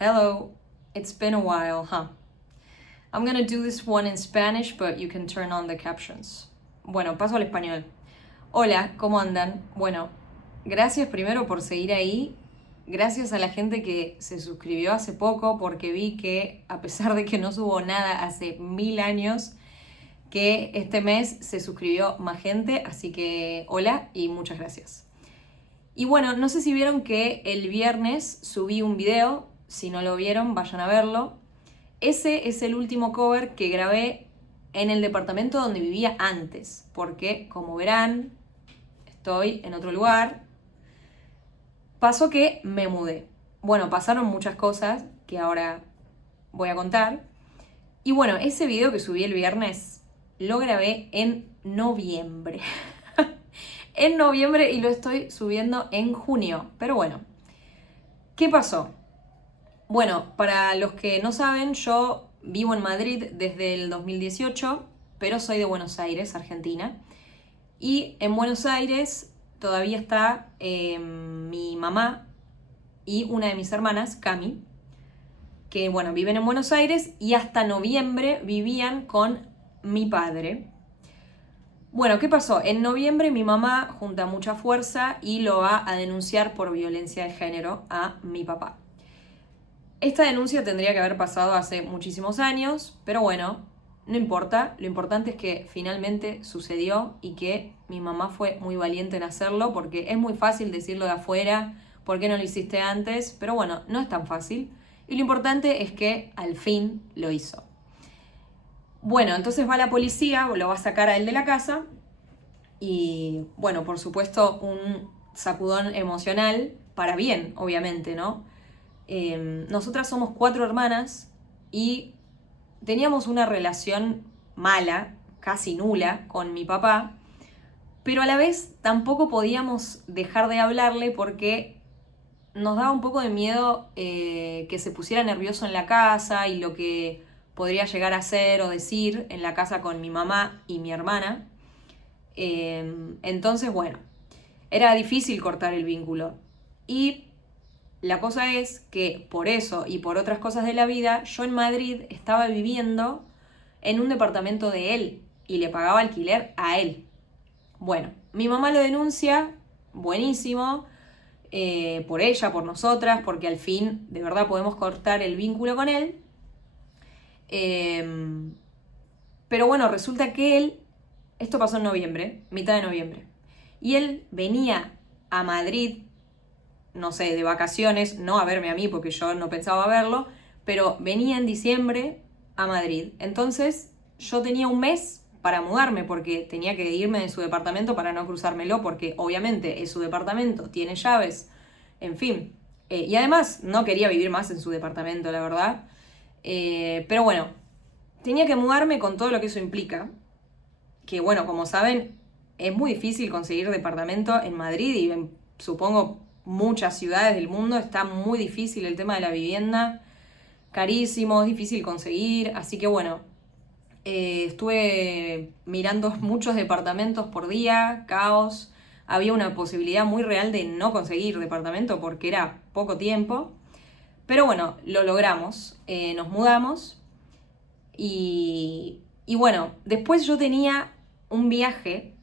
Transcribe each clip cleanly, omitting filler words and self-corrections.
Hello, it's been a while, huh? I'm gonna do this one in Spanish, but you can turn on the captions. Bueno, paso al español. Hola, ¿cómo andan? Bueno, gracias primero por seguir ahí. Gracias a la gente que se suscribió hace poco, porque vi que, a pesar de que no subo nada hace 1000 años, que este mes se suscribió más gente, así que hola y muchas gracias. Y bueno, no sé si vieron que el viernes subí un video. Si no lo vieron, vayan a verlo. Ese es el último cover que grabé en el departamento donde vivía antes, porque como verán, estoy en otro lugar. Pasó que me mudé. Bueno, pasaron muchas cosas que ahora voy a contar. Y bueno, ese video que subí el viernes lo grabé en noviembre. En noviembre y lo estoy subiendo en junio. Pero bueno, ¿qué pasó? Bueno, para los que no saben, yo vivo en Madrid desde el 2018, pero soy de Buenos Aires, Argentina. Y en Buenos Aires todavía está mi mamá y una de mis hermanas, Cami, que bueno, viven en Buenos Aires y hasta noviembre vivían con mi padre. Bueno, ¿qué pasó? En noviembre mi mamá junta mucha fuerza y lo va a denunciar por violencia de género a mi papá. Esta denuncia tendría que haber pasado hace muchísimos años, pero bueno, no importa. Lo importante es que finalmente sucedió y que mi mamá fue muy valiente en hacerlo, porque es muy fácil decirlo de afuera, ¿por qué no lo hiciste antes? Pero bueno, no es tan fácil. Y lo importante es que al fin lo hizo. Bueno, entonces va la policía, lo va a sacar a él de la casa y bueno, por supuesto un sacudón emocional, para bien, obviamente, ¿no? Nosotras somos 4 hermanas y teníamos una relación mala, casi nula, con mi papá, pero a la vez tampoco podíamos dejar de hablarle porque nos daba un poco de miedo que se pusiera nervioso en la casa y lo que podría llegar a hacer o decir en la casa con mi mamá y mi hermana. Entonces, bueno, era difícil cortar el vínculo. Y la cosa es que por eso y por otras cosas de la vida, yo en Madrid estaba viviendo en un departamento de él y le pagaba alquiler a él. Bueno, mi mamá lo denuncia, buenísimo, por ella, por nosotras, porque al fin de verdad podemos cortar el vínculo con él. Pero bueno, resulta que esto pasó en noviembre, mitad de noviembre, y él venía a Madrid, no sé, de vacaciones, no a verme a mí porque yo no pensaba verlo, pero venía en diciembre a Madrid. Entonces yo tenía un mes para mudarme porque tenía que irme de su departamento para no cruzármelo, porque obviamente es su departamento, tiene llaves, en fin. Y además no quería vivir más en su departamento, la verdad. Pero bueno, tenía que mudarme con todo lo que eso implica. Que bueno, como saben, es muy difícil conseguir departamento en Madrid y en, supongo, muchas ciudades del mundo. Está muy difícil el tema de la vivienda, carísimo, es difícil conseguir, así que bueno, estuve mirando muchos departamentos por día, caos, había una posibilidad muy real de no conseguir departamento porque era poco tiempo, pero bueno, lo logramos, nos mudamos y bueno, después yo tenía un viaje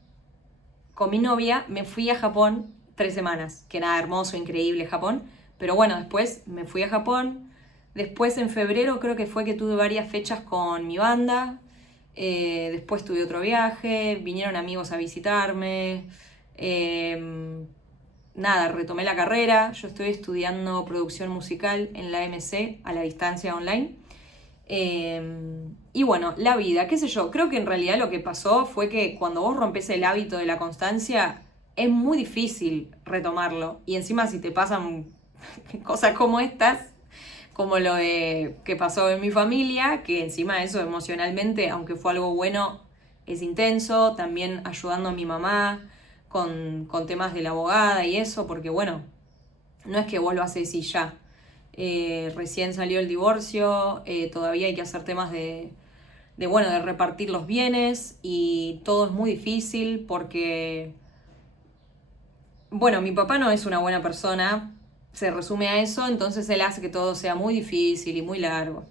con mi novia, me fui a Japón 3 semanas, que nada, hermoso, increíble Japón, pero bueno, después me fui a Japón, después en febrero creo que fue que tuve varias fechas con mi banda, después tuve otro viaje, vinieron amigos a visitarme, nada, retomé la carrera, yo estoy estudiando producción musical en la MC a la distancia online. Y bueno, la vida, qué sé yo, creo que en realidad lo que pasó fue que cuando vos rompes el hábito de la constancia, es muy difícil retomarlo. Y encima si te pasan cosas como estas, como lo de que pasó en mi familia, que encima eso emocionalmente, aunque fue algo bueno, es intenso, también ayudando a mi mamá con temas de la abogada y eso, porque bueno, no es que vos lo haces y ya. Recién salió el divorcio, todavía hay que hacer temas de repartir los bienes y todo es muy difícil porque, bueno, mi papá no es una buena persona, se resume a eso, entonces él hace que todo sea muy difícil y muy largo.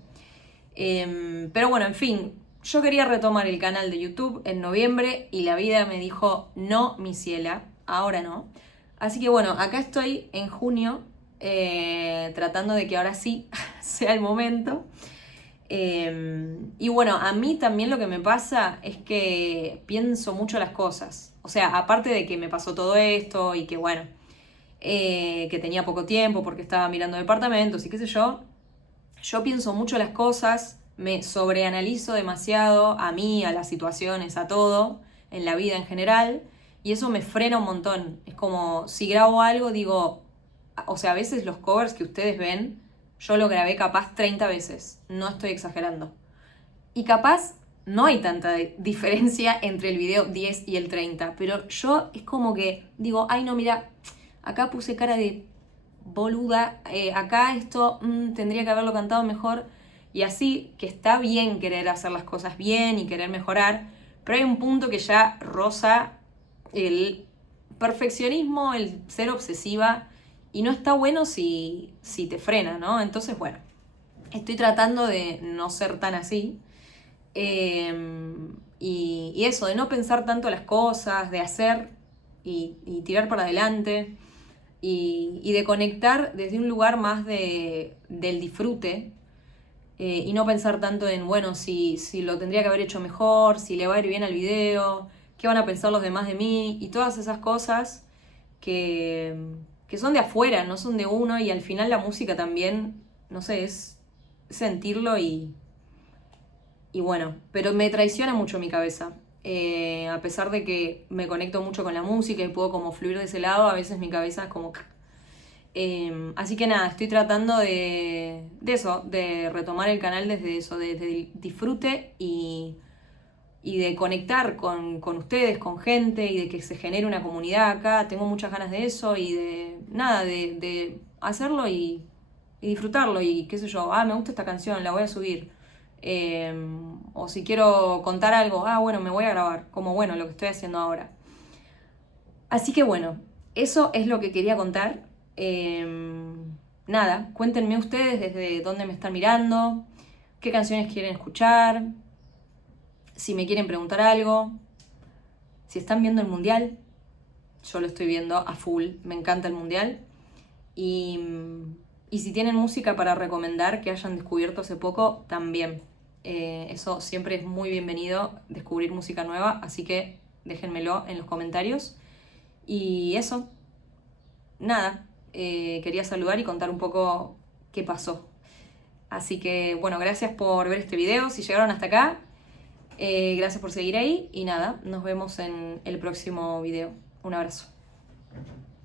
Pero bueno, en fin, yo quería retomar el canal de YouTube en noviembre y la vida me dijo, no, mi ciela, ahora no. Así que bueno, acá estoy en junio, tratando de que ahora sí sea el momento. Y bueno, a mí también lo que me pasa es que pienso mucho las cosas. O sea, aparte de que me pasó todo esto y que bueno, que tenía poco tiempo porque estaba mirando departamentos y qué sé yo pienso mucho las cosas, me sobreanalizo demasiado a mí, a las situaciones, a todo, en la vida en general, y eso me frena un montón. Es como si grabo algo, digo, o sea, a veces los covers que ustedes ven, yo lo grabé capaz 30 veces, no estoy exagerando. Y capaz no hay tanta diferencia entre el video 10 y el 30, pero yo es como que digo, ay no, mira, acá puse cara de boluda, acá esto tendría que haberlo cantado mejor, y así, que está bien querer hacer las cosas bien y querer mejorar, pero hay un punto que ya roza el perfeccionismo, el ser obsesiva, y no está bueno si te frena, ¿no? Entonces, bueno, estoy tratando de no ser tan así, y eso, de no pensar tanto las cosas, de hacer y tirar para adelante, y de conectar desde un lugar más del disfrute, y no pensar tanto en, bueno, si lo tendría que haber hecho mejor, si le va a ir bien al video, qué van a pensar los demás de mí, y todas esas cosas que, que son de afuera, no son de uno, y al final la música también, no sé, es sentirlo y bueno, pero me traiciona mucho mi cabeza. A pesar de que me conecto mucho con la música y puedo como fluir de ese lado, a veces mi cabeza es como... así que nada, estoy tratando de eso, de retomar el canal desde eso, desde el disfrute y de conectar con ustedes, con gente y de que se genere una comunidad acá. Tengo muchas ganas de eso y de nada, de hacerlo y disfrutarlo y qué sé yo, me gusta esta canción, la voy a subir. O si quiero contar algo, bueno, me voy a grabar, como bueno, lo que estoy haciendo ahora. Así que bueno, eso es lo que quería contar. Nada, cuéntenme ustedes desde dónde me están mirando, qué canciones quieren escuchar, si me quieren preguntar algo, si están viendo el mundial. Yo lo estoy viendo a full, me encanta el mundial. Y si tienen música para recomendar que hayan descubierto hace poco, también. Eso siempre es muy bienvenido, descubrir música nueva, así que déjenmelo en los comentarios. Y eso, nada, quería saludar y contar un poco qué pasó. Así que, bueno, gracias por ver este video, si llegaron hasta acá, gracias por seguir ahí y nada, nos vemos en el próximo video. Un abrazo.